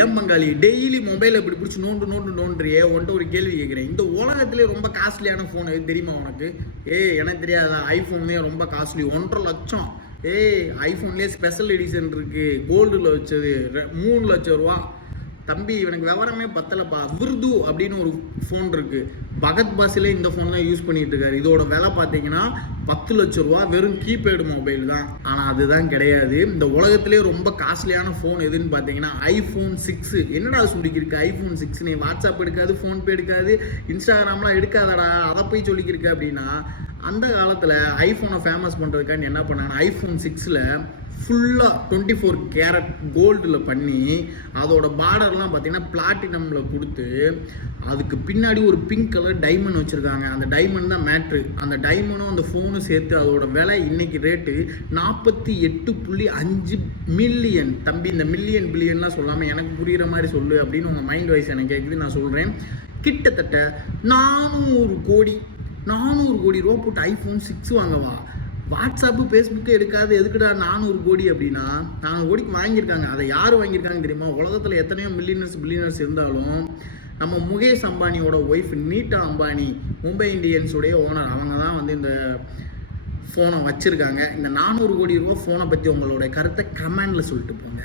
ஏன் பங்காளி டெய்லி மொபைலை இப்படி பிடிச்சி நோண்டுறியே உன்ட்டு ஒரு கேள்வி கேட்குறேன். இந்த உலகத்திலே ரொம்ப காஸ்ட்லியான ஃபோன் எது தெரியுமா உனக்கு? எனக்கு தெரியாதா? ஐஃபோன்லேயே ரொம்ப காஸ்ட்லி 1.5 லட்சம். ஐஃபோன்லேயே ஸ்பெஷல் எடிஷன் இருக்கு, கோல்டில் வச்சது 3 லட்சம் ரூபா. தம்பி இவனுக்கு விவரமே பத்தலப்பா. விருது அப்படின்னு ஒரு ஃபோன் இருக்கு, பகத் பாசிலே இந்த ஃபோன் தான் யூஸ் பண்ணிட்டு இருக்காரு. இதோட விலை பார்த்தீங்கன்னா 10 லட்சம் ரூபா. வெறும் கீபேடு மொபைல் தான். ஆனால் அதுதான் கிடையாது. இந்த உலகத்திலே ரொம்ப காஸ்ட்லியான ஃபோன் எதுன்னு பார்த்தீங்கன்னா ஐஃபோன் 6. என்னடா சொல்லிக்கிருக்கு ஐஃபோன் 6? நீ வாட்ஸ்அப் எடுக்காது, ஃபோன்பே எடுக்காது, இன்ஸ்டாகிராம்லாம் எடுக்காதடா, அதை போய் சொல்லிக்கிருக்க அப்படின்னா, அந்த காலத்தில் ஐஃபோனை ஃபேமஸ் பண்ணுறதுக்காண்டி என்ன பண்ணாங்கன்னா ஐஃபோன் 6ல் ஃபுல்லாக 24 கேரட் கோல்டில் பண்ணி அதோட பார்டர்லாம் பார்த்தீங்கன்னா பிளாட்டினமில் கொடுத்து அதுக்கு பின்னாடி ஒரு பிங்க் கலர் டைமண்ட் வச்சுருக்காங்க. அந்த டைமண்ட் தான் மேட்ரு. அந்த டைமண்டும் அந்த ஃபோனும் சேர்த்து அதோட விலை இன்னைக்கு ரேட்டு 48.5 மில்லியன். தம்பி இந்த மில்லியன் பில்லியன்லாம் சொல்லாமல் எனக்கு புரிகிற மாதிரி சொல்லு அப்படின்னு உங்கள் மைண்ட் வாய்ஸ் எனக்கு கேட்குது. நான் சொல்கிறேன், கிட்டத்தட்ட 400 கோடி ரூபா போட்டு ஐஃபோன் 6 வாங்கவா? வாட்ஸ்அப்பு ஃபேஸ்புக்கு எடுக்காது எதுக்குடா 400 கோடி அப்படின்னா? 400 கோடிக்கு வாங்கியிருக்காங்க. அதை யார் வாங்கியிருக்காங்க தெரியுமா? உலகத்தில் எத்தனையோ பில்லியனர்ஸ் இருந்தாலும் நம்ம முகேஷ் அம்பானியோட ஒய்ஃப் நீட்டா அம்பானி, மும்பை இந்தியன்ஸுடைய ஓனர், அவங்க தான் வந்து இந்த ஃபோனை வச்சுருக்காங்க. இந்த 400 கோடி ரூபா ஃபோனை பற்றி உங்களோட கருத்தை கமெண்டில் சொல்லிட்டு போங்க.